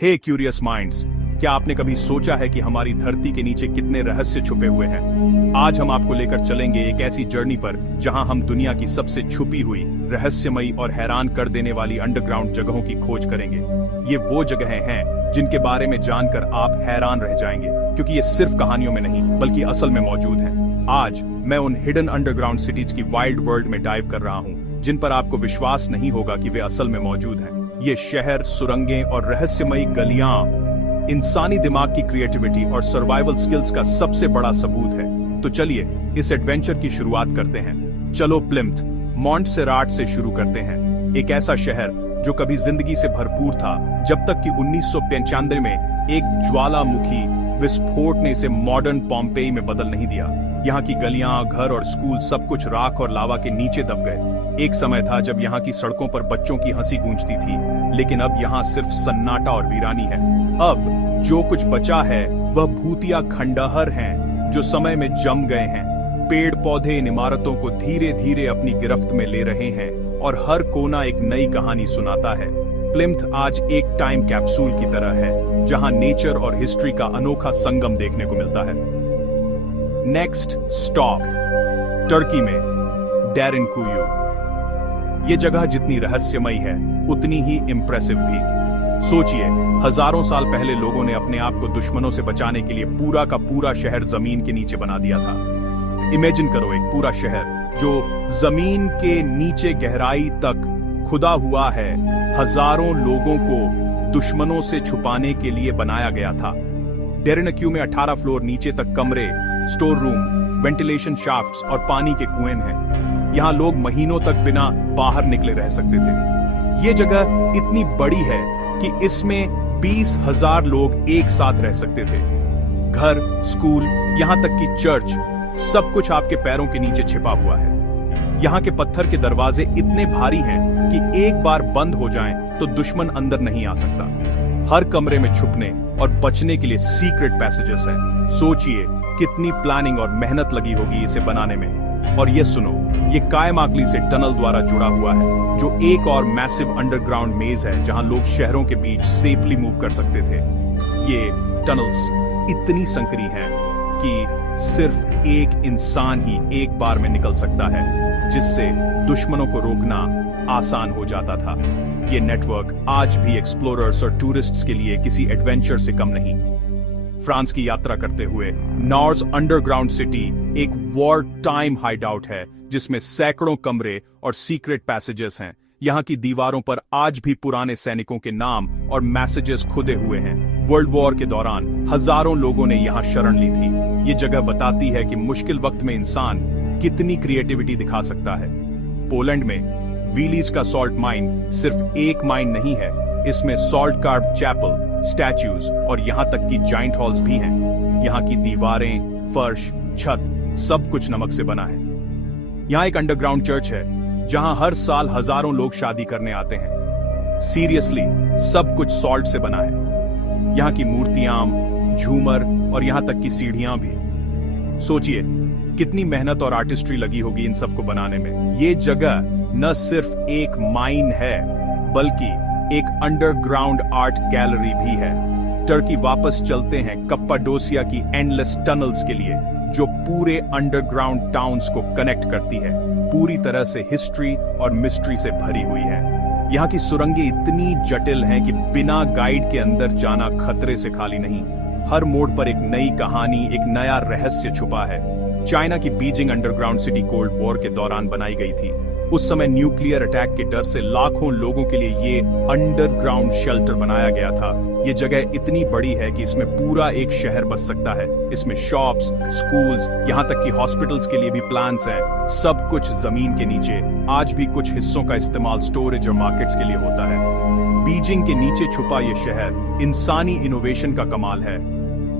हे curious minds, क्या आपने कभी सोचा है कि हमारी धरती के नीचे कितने रहस्य छुपे हुए हैं? आज हम आपको लेकर चलेंगे एक ऐसी जर्नी पर जहां हम दुनिया की सबसे छुपी हुई, रहस्यमयी और हैरान कर देने वाली अंडरग्राउंड जगहों की खोज करेंगे। ये वो जगहें हैं जिनके बारे में जानकर आप हैरान रह जाएंगे, क्योंकि ये सिर्फ कहानियों में नहीं बल्कि असल में मौजूद हैं। आज मैं उन हिडन अंडरग्राउंड सिटीज की वाइल्ड वर्ल्ड में डाइव कर रहा हूं, जिन पर आपको विश्वास नहीं होगा कि वे असल में मौजूद हैं। ये शहर, सुरंगें और रहस्यमयी गलियां इंसानी दिमाग की क्रिएटिविटी और सर्वाइवल स्किल्स का सबसे बड़ा सबूत है। तो चलिए इस एडवेंचर की शुरुआत करते हैं। चलो प्लिम्थ, मॉन्टसेराट से शुरू करते हैं। एक ऐसा शहर जो कभी जिंदगी से भरपूर था, जब तक कि 1995 में एक ज्वालामुखी विस्फोट ने इसे मॉडर्न पॉम्पेई में बदल नहीं दिया। यहाँ की गलियां, घर और स्कूल सब कुछ राख और लावा के नीचे दब गए। एक समय था जब यहाँ की सड़कों पर बच्चों की हंसी गूंजती थी, लेकिन अब यहाँ सिर्फ सन्नाटा और वीरानी है। अब जो कुछ बचा है वह भूतिया खंडहर हैं जो समय में जम गए हैं। पेड़ पौधे इन इमारतों को धीरे धीरे अपनी गिरफ्त में ले रहे हैं और हर कोना एक नई कहानी सुनाता है। प्लिम्थ आज एक टाइम कैप्सूल की तरह है, जहां नेचर और हिस्ट्री का अनोखा संगम देखने को मिलता है। नेक्स्ट स्टॉप, टर्की में डेरेनकुयू। ये जगह जितनी रहस्यमयी है उतनी ही इंप्रेसिव भी। सोचिए, हजारों साल पहले लोगों ने अपने आप को दुश्मनों से बचाने के लिए पूरा का पूरा शहर जमीन के नीचे बना दिया था। इमेजिन करो एक पूरा शहर जो जमीन के नीचे गहराई तक खुदा हुआ है, हजारों लोगों को दुश्मनों से छुपाने के लिए बनाया गया था। डेरेनक्यू में 18 फ्लोर नीचे तक कमरे, स्टोर रूम, वेंटिलेशन शाफ्ट्स और पानी के कुएं हैं। यहाँ लोग महीनों तक बिना बाहर निकले रह सकते थे। ये जगह इतनी बड़ी है कि इसमें 20,000 लोग एक साथ रह सकते थे। घर, स्कूल, यहाँ तक कि चर्च, सब कुछ आपके पैरों के नीचे छिपा हुआ है। यहाँ के पत्थर के दरवाजे इतने भारी हैं कि एक बार बंद हो जाएं तो दुश्मन अंदर नहीं आ सकता। हर कमरे में छुपने और बचने के लिए सीक्रेट पैसेजेस हैं। सोचिए कितनी प्लानिंग और मेहनत लगी होगी इसे बनाने में। और ये सुनो, ये कायमाकली से टनल द्वारा जुड़ा हुआ है, जो एक और मैसिव अंडरग्राउंड मेज है जहां लोग शहरों के बीच सेफली मूव कर सकते थे। ये टनल्स इतनी संकरी हैं कि सिर्फ एक इंसान ही एक बार में निकल सकता है, जिससे दुश्मनों को रोकना आसान हो जाता था। ये नेटवर्क आज भी एक्सप्लोरर्स और टूरिस्ट्स के लिए किसी एडवेंचर से कम नहीं। फ्रांस की यात्रा करते हुए नॉर्स अंडरग्राउंड सिटी एक वॉर टाइम हाइडआउट है, जिसमें सैकड़ों कमरे और सीक्रेट पैसेजेस हैं। यहाँ की दीवारों पर आज भी पुराने सैनिकों के नाम और मैसेजेस खुदे हुए हैं। वर्ल्ड वॉर के दौरान हजारों लोगों ने यहाँ शरण ली थी। ये जगह बताती है कि मुश्किल वक्त में इंसान कितनी क्रिएटिविटी दिखा सकता है। पोलैंड में वीलीज का सॉल्ट माइन सिर्फ एक माइन नहीं है, इसमें सॉल्ट कार्व चैपल, स्टैच्यूज और यहाँ तक कि जाइंट हॉल्स भी हैं। यहाँ की दीवारें, फर्श, छत सब कुछ नमक से बना है। यहाँ एक अंडरग्राउंड चर्च है जहां हर साल हजारों लोग शादी करने आते हैं। सीरियसली, सब कुछ सॉल्ट से बना है। यहाँ की मूर्तियां, झूमर और यहाँ तक की सीढ़ियां भी। सोचिए कितनी मेहनत और आर्टिस्ट्री लगी होगी इन सब को बनाने में। ये जगह न सिर्फ एक माइन है बल्कि एक अंडरग्राउंड आर्ट गैलरी भी है। टर्की वापस चलते हैं कप्पाडोसिया की एंडलेस टनल्स के लिए, जो पूरे अंडरग्राउंड टाउन्स को कनेक्ट करती है। पूरी तरह से हिस्ट्री और मिस्ट्री से भरी हुई है। यहाँ की सुरंगें इतनी जटिल हैं कि बिना गाइड के अंदर जाना खतरे से खाली नहीं। हर मोड़ पर एक नई कहानी, एक नया रहस्य छुपा है। चाइना की Beijing underground city cold war के दौरान बनाई गई थी। उस समय न्यूक्लियर अटैक के डर से लाखों लोगों के लिए ये अंडरग्राउंड शेल्टर बनाया गया था। ये जगह इतनी बड़ी है कि इसमें पूरा एक शहर बस सकता है। इसमें शॉप्स, स्कूल्स, यहाँ तक कि हॉस्पिटल्स के लिए भी प्लान्स हैं। सब कुछ जमीन के नीचे। आज भी कुछ हिस्सों का इस्तेमाल स्टोरेज और मार्केट्स के लिए होता है। बीजिंग के नीचे छुपा ये शहर इंसानी इनोवेशन का कमाल है।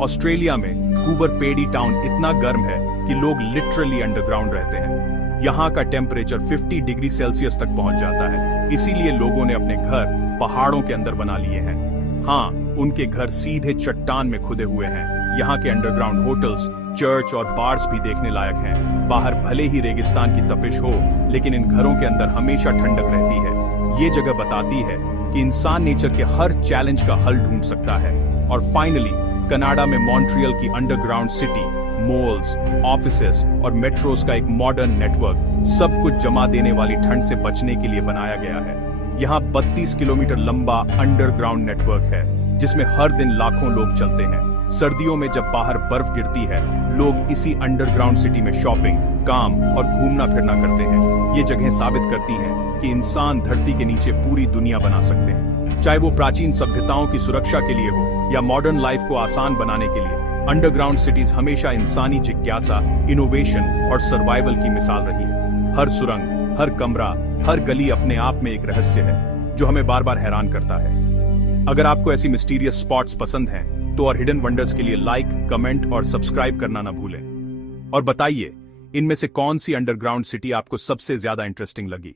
ऑस्ट्रेलिया में कूबर पेडी टाउन इतना गर्म है कि लोग लिटरली अंडरग्राउंड रहते हैं। यहाँ का टेम्परेचर 50 डिग्री सेल्सियस तक पहुंच जाता है। इसीलिए लोगों ने अपने घर पहाड़ों के अंदर बना लिए हैं। हाँ, उनके घर सीधे चट्टान में खुदे हुए हैं। यहाँ के अंडरग्राउंड होटल्स, चर्च और बार्स भी देखने लायक हैं। बाहर भले ही रेगिस्तान की तपिश हो, लेकिन इन घरों के अंदर हमेशा ठंडक रहती है। ये जगह बताती है कि इंसान नेचर के हर चैलेंज का हल ढूंढ सकता है। और फाइनली कनाडा में मॉन्ट्रियल की अंडरग्राउंड सिटी, मॉल्स, ऑफिसेस और मेट्रोस का एक मॉडर्न नेटवर्क सब कुछ जमा देने वाली ठंड से बचने के लिए बनाया गया है। यहाँ 32 किलोमीटर लंबा अंडरग्राउंड नेटवर्क है जिसमें हर दिन लाखों लोग चलते हैं। सर्दियों में जब बाहर बर्फ गिरती है, लोग इसी अंडरग्राउंड सिटी में शॉपिंग, काम और घूमना फिरना करते हैं। ये जगहें साबित करती हैं कि इंसान धरती के नीचे पूरी दुनिया बना सकते हैं। चाहे वो प्राचीन सभ्यताओं की सुरक्षा के लिए हो या मॉडर्न लाइफ को आसान बनाने के लिए, अंडरग्राउंड सिटीज हमेशा इंसानी जिज्ञासा, इनोवेशन और सर्वाइवल की मिसाल रही है। हर सुरंग, हर कमरा, हर गली अपने आप में एक रहस्य है जो हमें बार बार हैरान करता है। अगर आपको ऐसी मिस्टीरियस स्पॉट्स पसंद हैं तो और हिडन वंडर्स के लिए लाइक, कमेंट और सब्सक्राइब करना ना भूलें। और बताइए, इनमें से कौन सी अंडरग्राउंड सिटी आपको सबसे ज्यादा इंटरेस्टिंग लगी।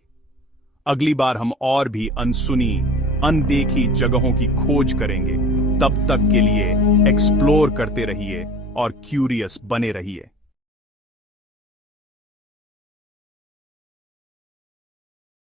अगली बार हम और भी अनसुनी, अनदेखी जगहों की खोज करेंगे। तब तक के लिए एक्सप्लोर करते रहिए और क्यूरियस बने रहिए।